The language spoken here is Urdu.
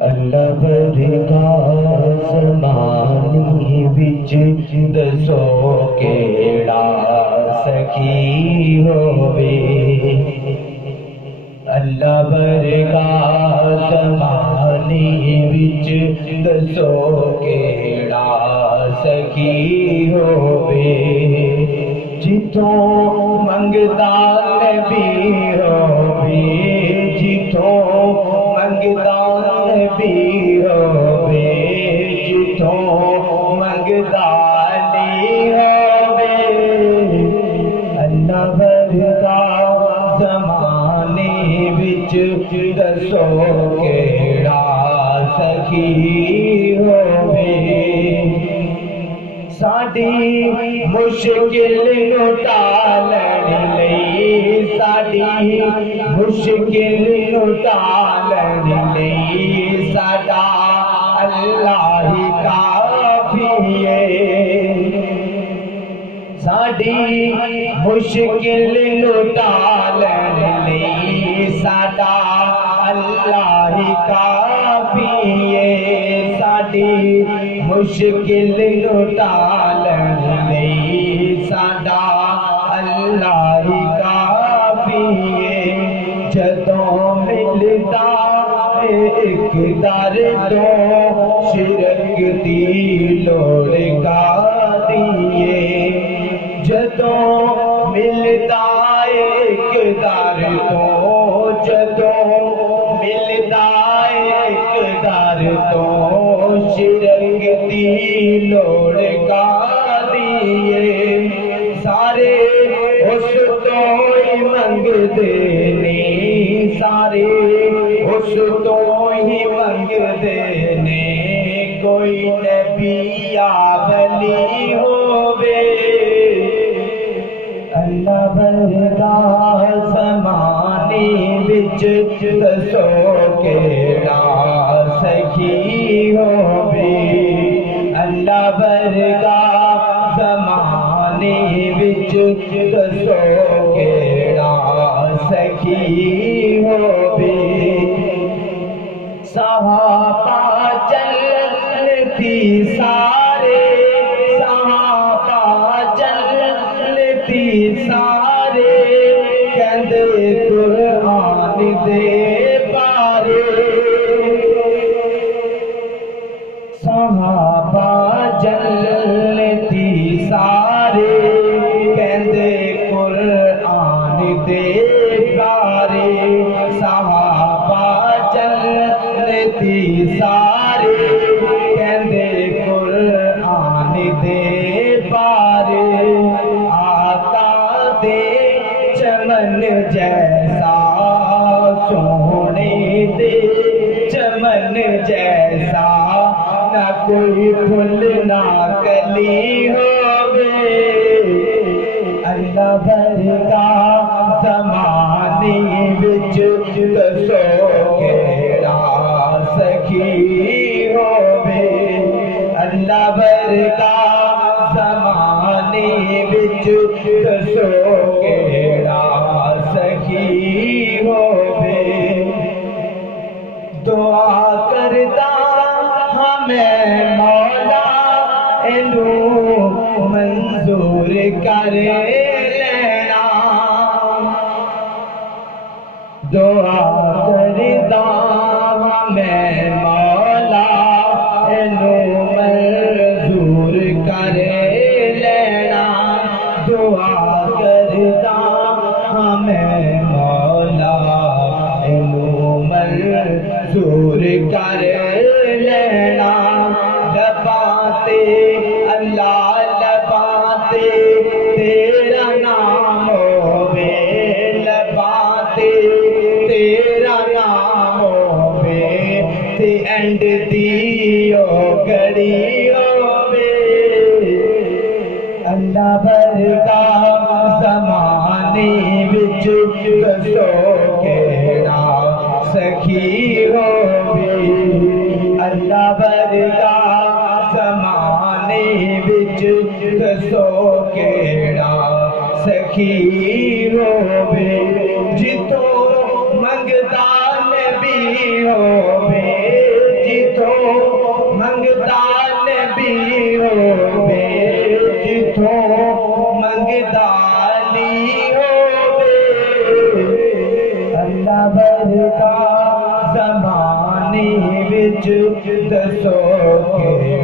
اللہ ورگا زمانی وچ دسو کیڑا سخی ہووے اللہ ورگا زمانی وچ دسو کیڑا سخی ہووے جتوں منگدا نبی ہووے جتوں منگدا نبی ہووے جتوں منگدا علی ہووے اللہ ورگا زمانے وچ دسو کیڑا سخی ہووے ساڈی مشکل نو ٹالن لئی ساڈی مشکل نو ٹالن لئی ساڈا اللہ ہی کافی ہے ساڈی مشکل نو ٹالن لئی ساڈا اللہ ہی کافی ہے ساڈی مشکل نو ٹالن لئی ساڈا اللہ ہی کافی ہے جدوں ملدا ایک در تو شرک دی لوڑ کاتی ہے جدوں ملدا ایک در تو جدوں ملدا ایک در تو شرک دی لوڑ کاتی ہے سارے اس تو ہی منگدے نے سارے اس تو ہی منگدے نے کوئی نبی یا ولی ہووے اللہ ورگا زمانے وچ دسو کیڑا سخی ہووے اللہ ورگا زمانے وچ دسو کیڑا سخی ہووے صحابہ جنتی سارے صحابہ جنتی سارے کہندے قرآن دے بارے صحابہ جنتی سارے کہندے قرآن دے بارے صحابہ جنتی سارے کہندے قرآن دے بارے آقا دے چمن جیسا سونے دے چمن جیسا نہ کوئی پھول نہ کلی ہووے اللہ ورگا زمانے وچ دسو کیڑا سخی ہووے اللہ ورگا زمانے وچ دسو کیڑا سخی ہووے دعا کردا ہمیں مولا اینو منظور کر لینا دعا کردا ہمیں مولا اینو منظور کر لینا دعا کردا ہمیں مولا اینو منظور کر لینا لباتے اللہ لباتے تیرا نام ہووے لباتے تیرا نام ہووے تے اینڈ دیو گھڑی ہووے اللہ ورگا زمانے وچ دسو کیڑا سخی ہووے اللہ ورگا زمانے وچ دسو کیڑا سخی ہووے جتوں منگدا نبی ہووے ہوے جتھوں منگدا نہیں ہوے اللہ ورگا زمانے وچ دسو کہ